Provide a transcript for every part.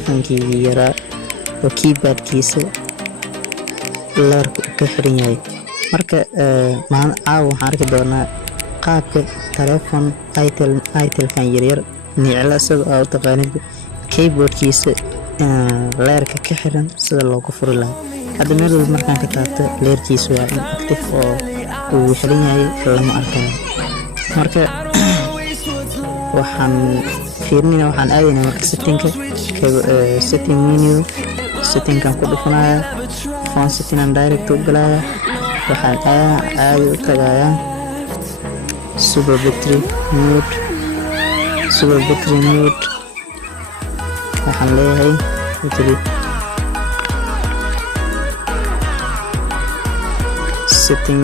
telefonkii yaraa oo keyboardkiisa leerku ka xiran yahay. Marka caawa waxaan arki doonaa qaabka telefoon itel-kan yaryar nicla sida aad u taqaanid keyboardkiisa leerka ka xiran sida loogu furi lahaa. hadda meel walba markaan ka taabto leerkiisa waa inactive oo uu xiran yahay lama arkayo. marka waxaan aadaynaa marka setting menu, settingkan ku dhufanaya phone setting and direct u galaya. waxaan caadi u tagayaa super battery mode. waxaan leeyahay battery setting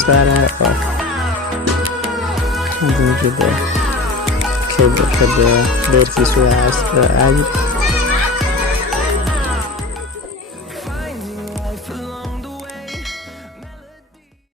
start off and then keyboard leerkiisa waa caadi.